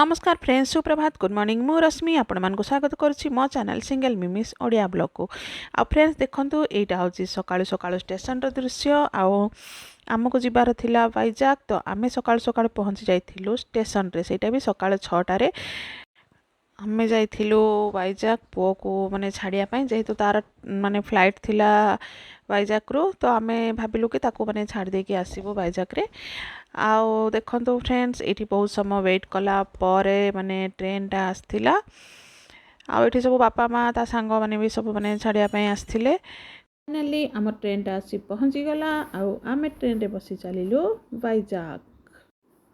नमस्कार फ्रेंड्स, सुप्रभात, good morning. मु रश्मि आपण मानक स्वागत करुच्ची मो चैनल सिंगल मिमिस ओडिया ब्लॉग को। आ फ्रेंड्स देखंतु एटा होची सकाळु सकाळु स्टेशन रो दृश्य। आमको जीवार थिला वाइजाग, तो आमे सकाळु सकाळु पहुंची जाइथिलु स्टेशन रे। सेटा भी सकाळ 6टा रे आमे जाइथिलु वाइजाग पुओ को माने छाड़िया पई, जेहेतु तार माने फ्लाइट थिला वाइजाग रो, तो आमे भाबिलु कि ताको माने छाड़ दे कि आसीबो वाइजाग रे। आओ देखंतु फ्रेंड्स, एठी बहुत समय वेट कला परे माने ट्रेनटा आस्थिला। आउ एठी सब बापा माँ ता सांग माने भी सब माने छाड़िया पई आस्थिले। फाइनली हमर ट्रेनटा आसी पहुंची गला। आउ आमे ट्रेन रे बसी चलिलु वाइजाग।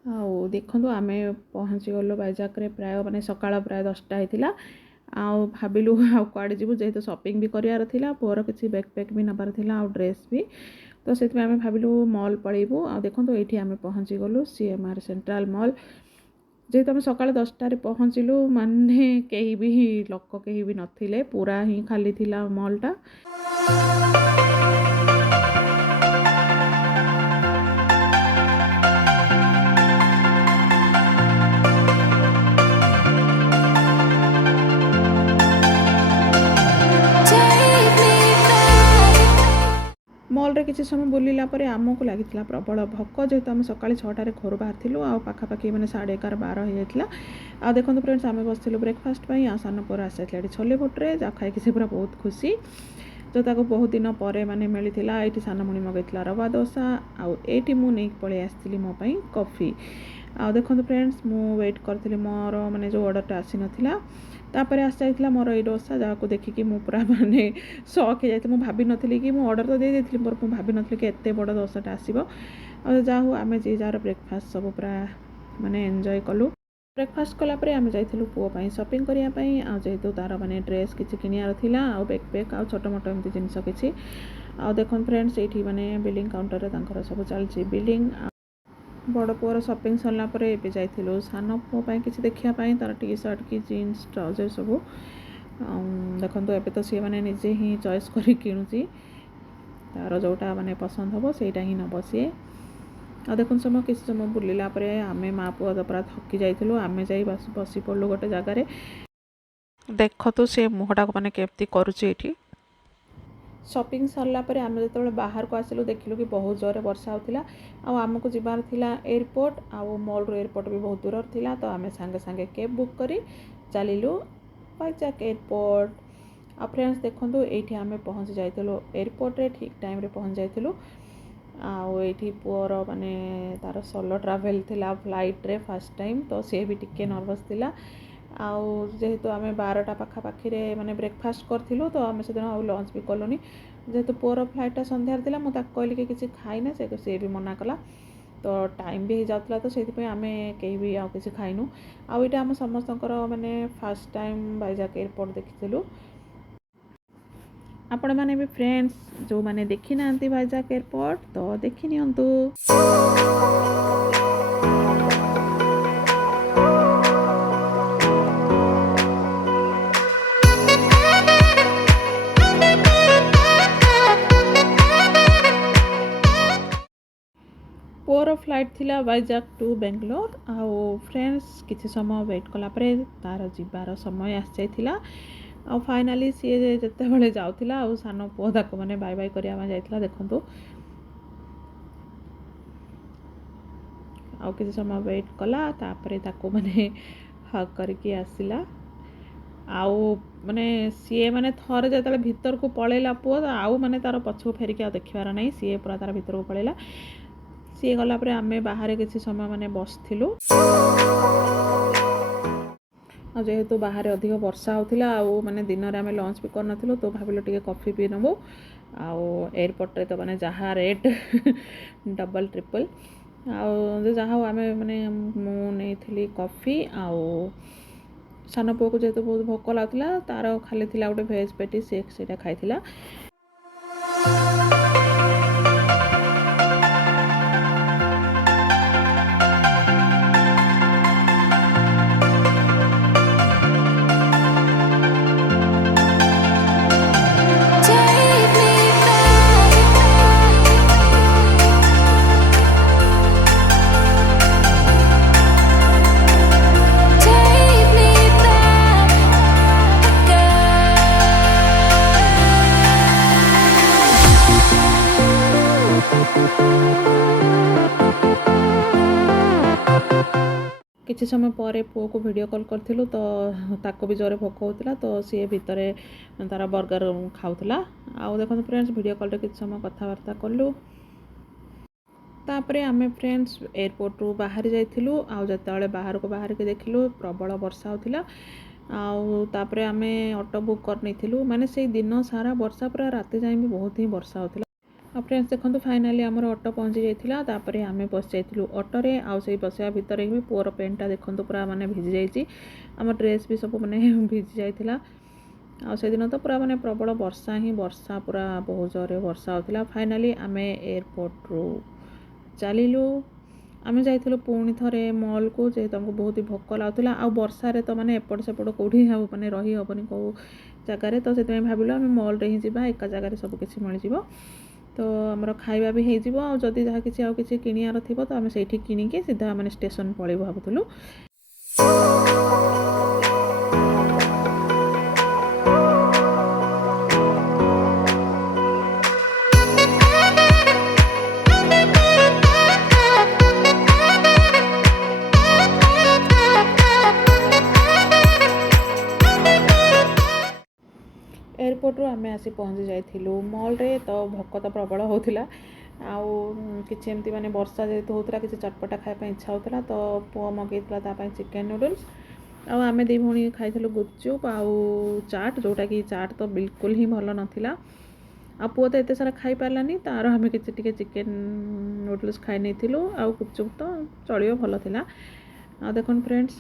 आउ देखंतु आमे पहुंची गलो वाइजाग रे प्राय माने सकाळ प्राय 10टा हेतिला। आउ भाबिलु आउ कुआडे जिबु, जेहेतु शॉपिंग भी करियार थिला, पोर किछि बैकपैक भी नबार थिला आउ ड्रेस भी। तो से आम भाविलु मॉल पलैबू। आ देखो ये आम पहुँची गलु सीएमआर सेंट्रल मॉल। जेहेतु आम सकाल 10टा रे पहुँचलु, माने कहीं भी लोक कहीं भी नथिले, पूरा ही खाली थिला मॉलटा। मॉल रे किसी समय बुलिला परे आमको लागिथिला प्रबल भोक, जेहेतु आम सकाळ 6टा रे घर बाहर थिलु। आ पाखापाखि माने 11:30 12 हो जाइथिला। आ देखंतु फ्रेंड्स, आमे बसथिलु ब्रेकफास्ट पई। आ सान पर आसाइथिला एठी छोले भटुरे, जा खाइ किसी पूरा बहुत खुशी, जो ताको बहुत दिन परे माने मिलिथिला। एठी सानमुनि मगैथिला रवा डोसा। आ एठी मु नै पळे आस्थिली मो पई कॉफी। आ देखंतु फ्रेंड्स, मु वेट करथिली मोर माने जो ऑर्डरटा आसी नथिला। तापर आसी जाइथिला मोर ए डोसा, जाको देखिकी मु पूरा माने शॉक हो जाइथिली। मु भाबी नथिली कि मु ऑर्डर तो दे देथिली, पर मु भाबी नथिली कि एते बड़ डोसाटा आसीबो। आ जाहु आमे जे जार ब्रेकफास्ट सब पूरा माने एन्जॉय कलु। ब्रेकफास्ट कला परे आमे जाइथिलु पुओ पई शॉपिंग करिया पई। आ जेहेतु तार माने ड्रेस किछि किनियार थिला, आ बैकपैक आ छोटो मोटो एमति जिंस किछि। आ देखन फ्रेंड्स, एठी माने बिलिंग काउंटर रे तांकर सब चलछि बिलिंग। बड़ पुअर शॉपिंग सरला परे एबे जाइथिलु सान पुओ पई किछि देखिया पई, तार टी शर्ट की जीन्स ट्राउजर सब। देखंतु एबे तो सी माने निजे ही चॉइस करी किनुची, तार जोटा माने पसंद हबो सेटा ही नबो सिए। आ देखुन समय किसी समय बुलिला परे आमे माँ पुआ तो पूरा थकी जाइथिलु। आमे जाई बसी पड़लु गोटे जगह रे। देखतो से मुहटा को माने केमती करूची एठी। शॉपिंग सरला परे आमे जेतेबेले बाहर को आसिलु, देखिलु कि बहुत जोरे वर्षा होतिला। आ आमको जिबार थिला एयरपोर्ट। आ मॉल रो एयरपोर्ट भी बहुत दूर थिला, तो आमे संगे संगे कैब बुक करी चलिलु वाइजाग एयरपोर्ट। आ फ्रेंड्स देखंतु एठी आमे पहुंच जाइथिलु एयरपोर्ट रे, ठीक टाइम रे पहुंच जाइथिलु। आउ एठी पुअर माने तार सोलो ट्रैवल थिला फ्लाइट रे फर्स्ट टाइम, तो से भी टिके नर्वस थिला। आउ जेहेतु आमे 12टा पाखापाखि रे माने ब्रेकफास्ट करथिलु, तो आमे सेदिन आउ लंच भी कलोनी। जेहेतु पुअर फ्लाइटटा संध्यार थिला, मु ताक कहली कि किछि खाइना, से भी मना कला। तो टाइम भी हो जातला, तो सेति पई आमे केही भी आउ किछि खाइनु। आउ एटा हम समस्तकर माने फर्स्ट टाइम वाइजाग एयरपोर्ट देखिथिलु। आपण माने भी फ्रेंड्स जो माने देखि नांती वाइजाग एयरपोर्ट, तो देखि नियंतु। पुअर फ्लाइट थिला वाइजाग टू बेंगलोर। आउ फ्रेंड्स किछि समय वेट कला परे तार जिबार समय आसी जाइथिला। आ फाइनली सी जेते बेले जाउथिला, आ सान पुओ ताको माने बाय बाय करिया मा जाइथिला। देखंतु आ किछि समय वेट कला, तापरे ताको माने हग करके आसिला। आउ माने सी माने थरे जेतले भीतर को पळेला पुओ, आउ माने तार पछो फेरिके आ देखिबार नै, सी पूरा तार भीतर को पळेला। सी गला परे आमे बाहर किछि समय माने बसथिलु। आ जेहेतु बाहर अधिक वर्षा होतिला, आउ माने दिन रे आमे लंच भी कर नथिलु, तो भाबिलो टिके कॉफी पी नबो। आउ एयरपोर्ट रे तो माने जहा रेट डबल ट्रिपल। आउ जहा आमे माने मु नेथिली कॉफी। आउ सान पुओ को जेहेतु बहुत भोक लागतिला, तार खाली थिला गोटे वेज पेटी शेक, सेटा खाइथिला। କିଛି ସମୟ ପରେ ପୁଅକୁ ଭିଡ଼ିଓ କଲ୍ କରିଥିଲୁ ତ ତାକୁ ବି ଜୋରେ ଭୋକ ହେଉଥିଲା ତ ସିଏ ଭିତରେ ତାର ବର୍ଗର ଖାଉଥିଲା। ଆଉ ଦେଖନ୍ତୁ ଫ୍ରେଣ୍ଡସ୍ ଭିଡ଼ିଓ କଲ୍ରେ କିଛି ସମୟ କଥାବାର୍ତ୍ତା କଲୁ। ତାପରେ ଆମେ ଫ୍ରେଣ୍ଡସ୍ ଏୟାରପୋର୍ଟରୁ ବାହାରି ଯାଇଥିଲୁ। ଆଉ ଯେତେବେଳେ ବାହାରକୁ ବାହାରିକି ଦେଖିଲୁ ପ୍ରବଳ ବର୍ଷା ହେଉଥିଲା। ଆଉ ତାପରେ ଆମେ ଅଟୋ ବୁକ୍ କରିନେଇଥିଲୁ, ମାନେ ସେଇ ଦିନ ସାରା ବର୍ଷା, ପୁରା ରାତି ଯାଏଁ ବି ବହୁତ ହିଁ ବର୍ଷା ହେଉଥିଲା। ଆଉ ଫ୍ରେଣ୍ଡସ୍ ଦେଖନ୍ତୁ ଫାଇନାଲି ଆମର ଅଟୋ ପହଞ୍ଚି ଯାଇଥିଲା। ତାପରେ ଆମେ ବସି ଯାଇଥିଲୁ ଅଟୋରେ। ଆଉ ସେଇ ବସିବା ଭିତରେ ବି ପୁଅର ପ୍ୟାଣ୍ଟଟା ଦେଖନ୍ତୁ ପୁରା ମାନେ ଭିଜି ଯାଇଛି, ଆମ ଡ୍ରେସ୍ ବି ସବୁ ମାନେ ଭିଜି ଯାଇଥିଲା। ଆଉ ସେଦିନ ତ ପୁରା ମାନେ ପ୍ରବଳ ବର୍ଷା ହିଁ ବର୍ଷା, ପୁରା ବହୁତ ଜୋରରେ ବର୍ଷା ହେଉଥିଲା। ଫାଇନାଲି ଆମେ ଏୟାରପୋର୍ଟରୁ ଚାଲିଲୁ। ଆମେ ଯାଇଥିଲୁ ପୁଣି ଥରେ ମଲ୍କୁ, ଯେହେତୁ ଆମକୁ ବହୁତ ଭୋକ ଲାଗୁଥିଲା। ଆଉ ବର୍ଷାରେ ତ ମାନେ ଏପଟ ସେପଟ କେଉଁଠି ଆଉ ମାନେ ରହି ହେବନି କେଉଁ ଜାଗାରେ, ତ ସେଥିପାଇଁ ଭାବିଲୁ ଆମେ ମଲ୍ରେ ହିଁ ଯିବା, ଏକା ଜାଗାରେ ସବୁ କିଛି ମିଳିଯିବ, ତ ଆମର ଖାଇବା ବି ହେଇଯିବ। ଆଉ ଯଦି ଯାହା କିଛି ଆଉ କିଛି କିଣିବାର ଥିବ ତ ଆମେ ସେଇଠି କିଣିକି ସିଧା ମାନେ ଷ୍ଟେସନ୍ ପଳେଇବୁ ଭାବୁଥିଲୁ। ଏୟାରପୋର୍ଟରୁ ଆମେ ଆସି ପହଞ୍ଚି ଯାଇଥିଲୁ ମଲ୍ରେ। ତ ଭୋକ ତ ପ୍ରବଳ ହେଉଥିଲା, ଆଉ କିଛି ଏମିତି ମାନେ ବର୍ଷା ଯେହେତୁ ହେଉଥିଲା କିଛି ଚଟପଟା ଖାଇବା ପାଇଁ ଇଚ୍ଛା ହେଉଥିଲା। ତ ପୁଅ ମଗେଇଥିଲା ତା ପାଇଁ ଚିକେନ୍ ନୁଡ଼ଲ୍ସ, ଆଉ ଆମେ ଦୁଇ ଭଉଣୀ ଖାଇଥିଲୁ ଗୁପଚୁପ୍ ଆଉ ଚାଟ୍, ଯେଉଁଟାକି ଚାଟ୍ ତ ବିଲକୁଲ ହିଁ ଭଲ ନଥିଲା। ଆଉ ପୁଅ ତ ଏତେ ସାରା ଖାଇପାରିଲାନି, ତାର ଆମେ କିଛି ଟିକେ ଚିକେନ୍ ନୁଡ଼ଲ୍ସ ଖାଇ ନେଇଥିଲୁ। ଆଉ ଗୁପଚୁପ୍ ତ ଚଳିବ, ଭଲ ଥିଲା। ଆଉ ଦେଖନ୍ତୁ ଫ୍ରେଣ୍ଡସ୍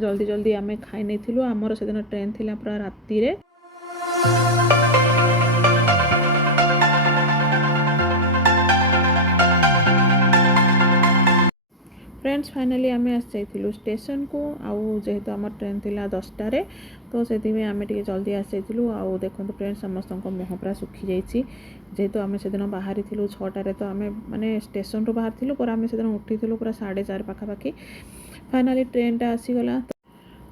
ଜଲ୍ଦି ଜଲ୍ଦି ଆମେ ଖାଇ ନେଇଥିଲୁ। ଆମର ସେଦିନ ଟ୍ରେନ୍ ଥିଲା ପୁରା ରାତିରେ। फ्रेंड्स फाइनाली आम आसी जाइलु स्टेशन को। आउ जेहेतु आम ट्रेन थिला 10टारे तो से आम टे जल्दी आसी जाइलु। आउ देखो फ्रेंड्स समस्त मुह पूरा सुखी जाइए जेहेतु आम से बाहरी 6टारे तो आम माने स्टेशन रू बाहर पर आम से उठी पूरा 4:30 पाखापाखि। फाइनाली ट्रेनटा आसीगला।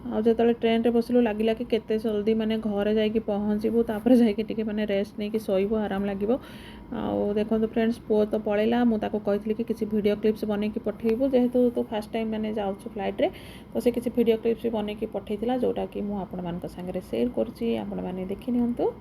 आ जो ट्रेन रे बसलु लगिला कि केते जल्दी माने घरे जाइए पहुँचबू, तापर जाइए टिके माने रेस्ट नहीं कि शोइबू आराम लगिबो। आ देखो फ्रेंड्स पुओ तो पळेला, मु ताको कहितली कि किसी वीडियो क्लिप्स बनै कि पठेइबू, जेहेतु तो फर्स्ट टाइम माने जाउछु फ्लाइट रे, तो से किसी वीडियो क्लिप्स बनै कि पठेइतिला, जोटा कि मु आपण मान संगे शेयर करछि, आपण माने देखि नियंतु।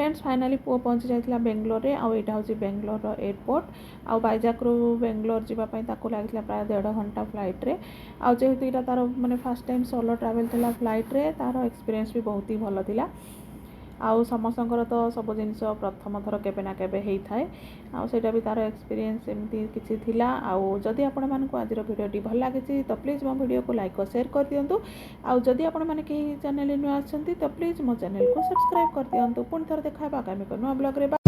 फ्रेंड्स फाइनाली पुओ पहुँची जाइथिला बेंगलोर रे आउ एटा होची बेंगलोर एयरपोर्ट आउ बाइजाक रु बेंगलोर जीवा पई ताको लागिला प्राय 1.5 घंटा फ्लाइट रे आउ जेहेतु इटा तार माने फर्स्ट टाइम सोलो ट्रैवल थिला फ्लाइट रे तार एक्सपीरियंस भी बहुत ही भलो थिला आउ समस्तଙ୍କର ତ ସବୁ ଜିନିଷ ପ୍ରଥମ ଥର କେବେ ନା କେବେ ହେଇଥାଏ ଆଉ ସେଇଟା ବି ତାର ଏକ୍ସପିରିଏନ୍ସ ଏମିତି କିଛି ଥିଲା ଆଉ ଯଦି ଆପଣମାନଙ୍କୁ ଆଜିର ଭିଡ଼ିଓଟି ଭଲ ଲାଗିଛି ତ ପ୍ଲିଜ୍ ମୋ ଭିଡ଼ିଓକୁ ଲାଇକ୍ ଓ ସେୟାର କରିଦିଅନ୍ତୁ ଆଉ ଯଦି ଆପଣମାନେ କେହି ଚ୍ୟାନେଲରେ ନୂଆ ଅଛନ୍ତି ତ ପ୍ଲିଜ୍ ମୋ ଚ୍ୟାନେଲକୁ ସବସ୍କ୍ରାଇବ୍ କରିଦିଅନ୍ତୁ ପୁଣି ଥରେ ଦେଖା ହେବା ଆଗାମୀ ଏକ ନୂଆ ବ୍ଲଗ୍ରେ।